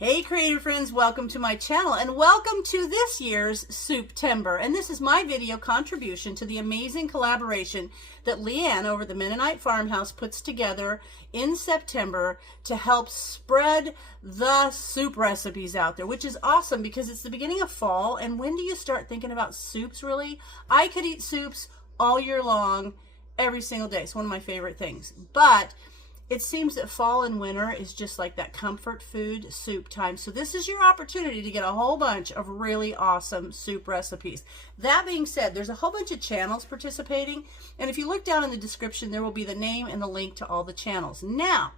Hey creator friends, welcome to my channel and welcome to this year's Soup-tember. And this is my video contribution to the amazing collaboration that Leanne over the Mennonite Farmhouse puts together in September to help spread the soup recipes out there, which is awesome because it's the beginning of fall. And when do you start thinking about soups really? I could eat soups all year long, every single day. It's one of my favorite things. But it seems that fall and winter is just like that comfort food soup time. So this is your opportunity to get a whole bunch of really awesome soup recipes. That being said, there's a whole bunch of channels participating. And if you look down in the description, there will be the name and the link to all the channels. Now,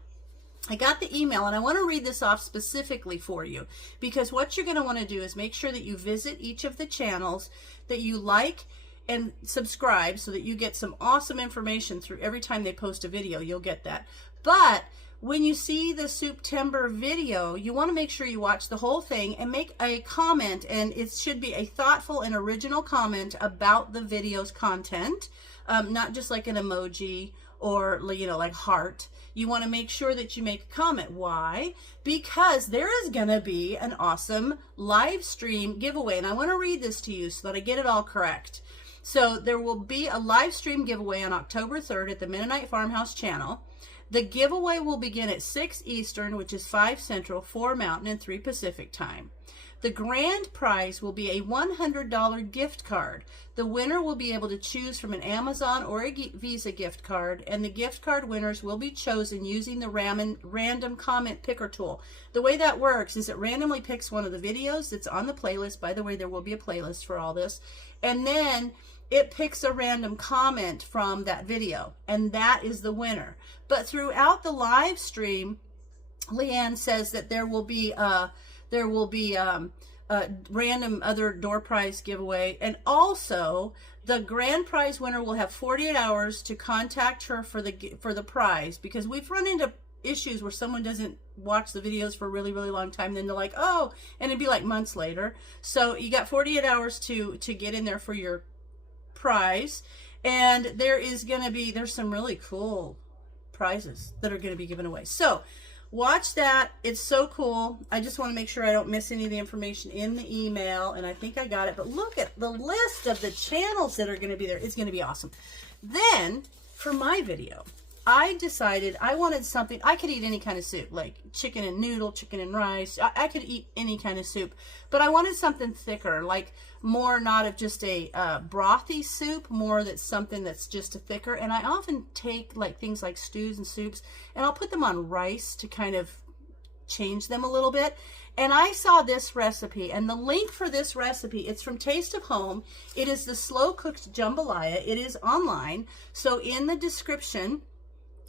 I got the email and I want to read this off specifically for you because what you're going to want to do is make sure that you visit each of the channels that you like and subscribe so that you get some awesome information through every time they post a video. You'll get that. But when you see the Soup-tember video, you want to make sure you watch the whole thing and make a comment, and it should be a thoughtful and original comment about the video's content, not just like an emoji or, you know, like heart. You want to make sure that you make a comment. Why? Because there is going to be an awesome live stream giveaway, and I want to read this to you so that I get it all correct. So there will be a live stream giveaway on October 3rd at the Mennonite Farmhouse channel. The giveaway will begin at 6 Eastern, which is 5 Central, 4 Mountain, and 3 Pacific time. The grand prize will be a $100 gift card. The winner will be able to choose from an Amazon or a Visa gift card, and the gift card winners will be chosen using the random comment picker tool. The way that works is it randomly picks one of the videos that's on the playlist. By the way, there will be a playlist for all this. And then it picks a random comment from that video, and that is the winner. But throughout the live stream, Leanne says that there will be random other door prize giveaway, and also the grand prize winner will have 48 hours to contact her for the prize, because we've run into issues where someone doesn't watch the videos for a really long time, then they're like, oh, and it'd be like months later. So you got 48 hours to get in there for your prize, and there's some really cool prizes that are going to be given away. So watch that. It's so cool. I just want to make sure I don't miss any of the information in the email, and I think I got it. But look at the list of the channels that are going to be there. It's going to be awesome. Then for my video, I decided I wanted something. I could eat any kind of soup, like chicken and noodle, chicken and rice. I could eat any kind of soup, but I wanted something thicker, like more not of just a brothy soup, more that's something that's just a thicker. And I often take like things like stews and soups, and I'll put them on rice to kind of change them a little bit. And I saw this recipe, and the link for this recipe, it's from Taste of Home. It is the slow cooked jambalaya. It is online. So in the description,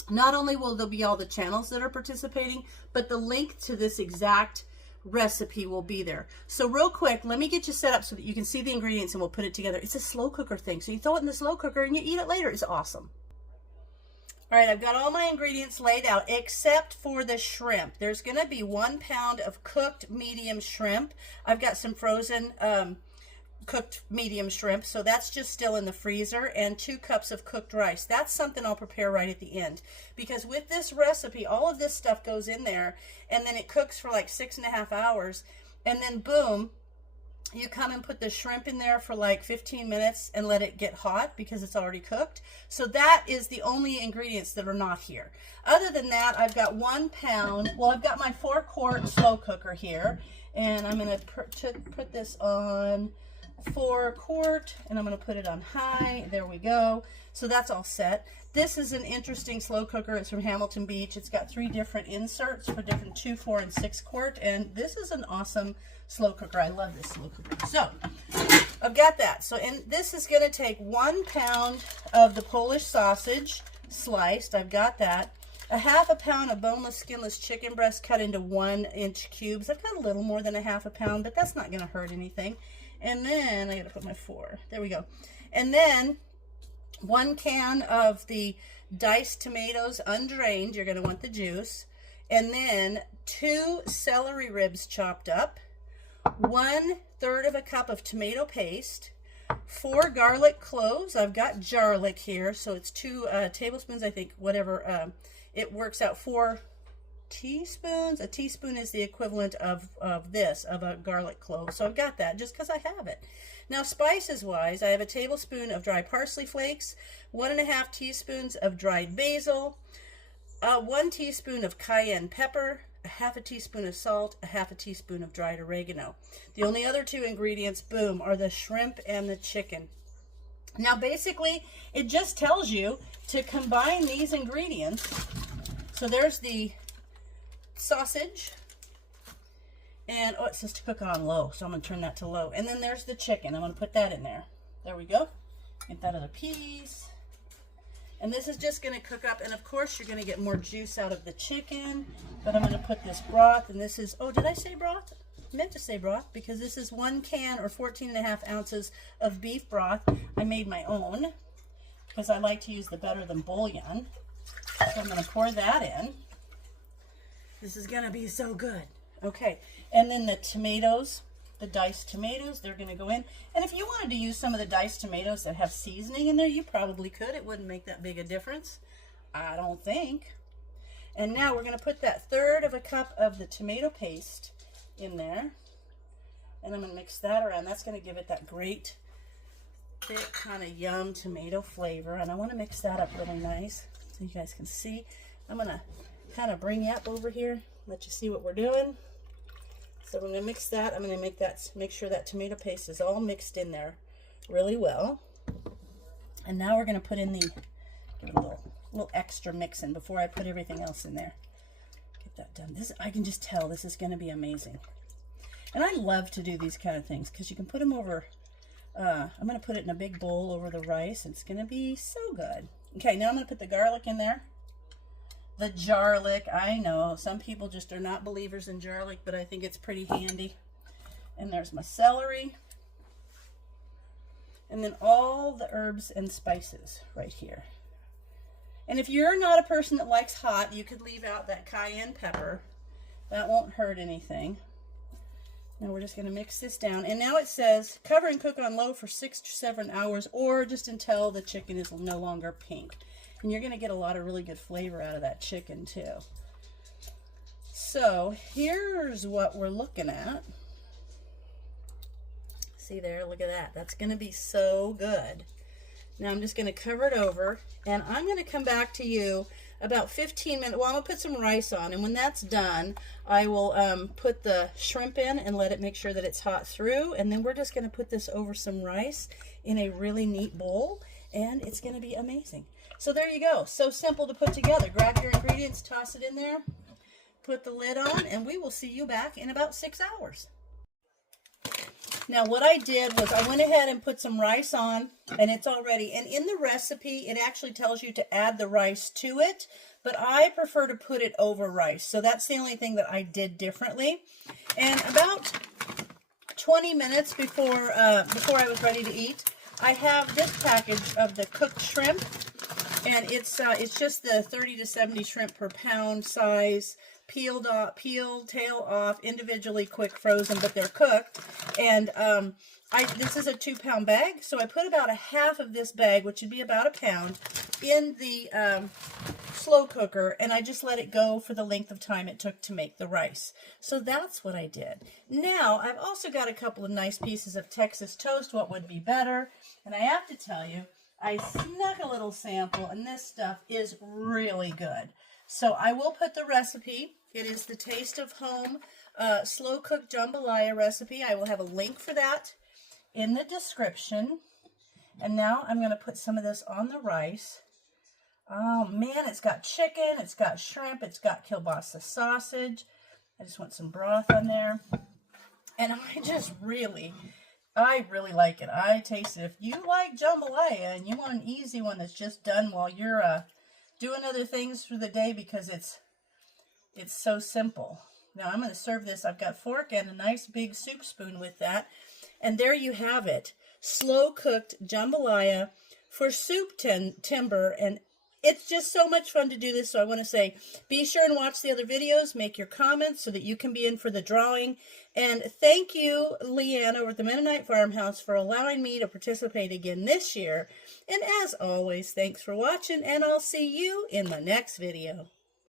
not only will there be all the channels that are participating, but the link to this exact recipe will be there. So real quick, let me get you set up so that you can see the ingredients and we'll put it together. It's a slow cooker thing. So you throw it in the slow cooker and you eat it later. It's awesome. All right, I've got all my ingredients laid out except for the shrimp. There's going to be 1 pound of cooked medium shrimp. I've got some frozen cooked medium shrimp, so that's just still in the freezer, and 2 cups of cooked rice. That's something I'll prepare right at the end, because with this recipe, all of this stuff goes in there, and then it cooks for like 6.5 hours, and then boom, you come and put the shrimp in there for like 15 minutes and let it get hot because it's already cooked. So that is the only ingredients that are not here. Other than that, I've got 1 pound, well, I've got my 4-quart slow cooker here, and I'm going to put this on 4-quart, and I'm going to put it on high. There we go. So that's all set. This is an interesting slow cooker. It's from Hamilton Beach. It's got 3 different inserts for different 2, 4, and 6-quart, and this is an awesome slow cooker. I love this slow cooker. So I've got that. So and this is going to take 1 pound of the Polish sausage sliced. I've got that. A 1/2 pound of boneless, skinless chicken breast cut into 1-inch cubes. I've got a little more than a 1/2 pound, but that's not going to hurt anything. And then I got to put my 4. There we go. And then 1 can of the diced tomatoes, undrained. You're going to want the juice. And then 2 celery ribs chopped up. 1/3 of a cup of tomato paste. 4 garlic cloves. I've got garlic here, so it's 2 tablespoons, I think, whatever. It works out 4 teaspoons. A teaspoon is the equivalent of this, of a garlic clove. So I've got that just because I have it. Now, spices wise, I have a tablespoon of dry parsley flakes, 1.5 teaspoons of dried basil, 1 teaspoon of cayenne pepper, 1/2 teaspoon of salt, 1/2 teaspoon of dried oregano. The only other 2 ingredients, boom, are the shrimp and the chicken. Now, basically, it just tells you to combine these ingredients. So there's the sausage, and oh, it says to cook on low, so I'm going to turn that to low. And then there's the chicken. I'm going to put that in there. There we go. Get that other piece. And this is just going to cook up, and of course you're going to get more juice out of the chicken. But I'm going to put this broth, and this is, oh, did I say broth? I meant to say broth, because this is 1 can or 14.5 ounces of beef broth. I made my own because I like to use the better than bouillon. So I'm going to pour that in. This is going to be so good. Okay, and then the tomatoes, the diced tomatoes, they're going to go in. And if you wanted to use some of the diced tomatoes that have seasoning in there, you probably could. It wouldn't make that big a difference, I don't think. And now we're going to put that 1/3 cup of the tomato paste in there. And I'm going to mix that around. That's going to give it that great, thick, kind of yum tomato flavor. And I want to mix that up really nice so you guys can see. I'm going to kind of bring you up over here, let you see what we're doing. So I'm going to mix that. I'm going to make sure that tomato paste is all mixed in there really well. And now we're going to put in give it a little extra mixing before I put everything else in there. Get that done. I can just tell this is going to be amazing. And I love to do these kind of things because you can put them over. I'm going to put it in a big bowl over the rice. It's going to be so good. Okay, now I'm going to put the garlic in there. The jarlic, I know some people just are not believers in garlic, but I think it's pretty handy. And there's my celery. And then all the herbs and spices right here. And if you're not a person that likes hot, you could leave out that cayenne pepper. That won't hurt anything. Now we're just going to mix this down. And now it says cover and cook on low for 6 to 7 hours, or just until the chicken is no longer pink. And you're going to get a lot of really good flavor out of that chicken too. So here's what we're looking at. See there, look at that. That's going to be so good. Now I'm just going to cover it over, and I'm going to come back to you about 15 minutes. Well, I'm going to put some rice on, and when that's done, I will put the shrimp in and let it make sure that it's hot through, and then we're just going to put this over some rice in a really neat bowl, and it's going to be amazing. So there you go. So simple to put together. Grab your ingredients, toss it in there, put the lid on, and we will see you back in about 6 hours. Now what I did was I went ahead and put some rice on, and it's all ready. And in the recipe, it actually tells you to add the rice to it, but I prefer to put it over rice. So that's the only thing that I did differently. And about 20 minutes before I was ready to eat, I have this package of the cooked shrimp. And it's just the 30 to 70 shrimp per pound size, peeled, tail off, individually quick frozen, but they're cooked. And this is a 2-pound bag, so I put about 1/2 of this bag, which would be about 1 pound, in the slow cooker, and I just let it go for the length of time it took to make the rice. So that's what I did. Now, I've also got a couple of nice pieces of Texas toast. What would be better? And I have to tell you, I snuck a little sample, and this stuff is really good. So I will put the recipe. It is the Taste of Home slow cooked jambalaya recipe. I will have a link for that in the description. And now I'm going to put some of this on the rice. Oh man, it's got chicken, it's got shrimp, it's got kielbasa sausage. I just want some broth on there. And I really like it. I taste it. If you like jambalaya and you want an easy one that's just done while you're doing other things through the day, because it's so simple. Now I'm going to serve this. I've got fork and a nice big soup spoon with that. And there you have it. Slow cooked jambalaya for soup timber. And it's just so much fun to do this. So I want to say, be sure and watch the other videos. Make your comments so that you can be in for the drawing. And thank you, Leanne, over at the Mennonite Farmhouse, for allowing me to participate again this year. And as always, thanks for watching, and I'll see you in the next video.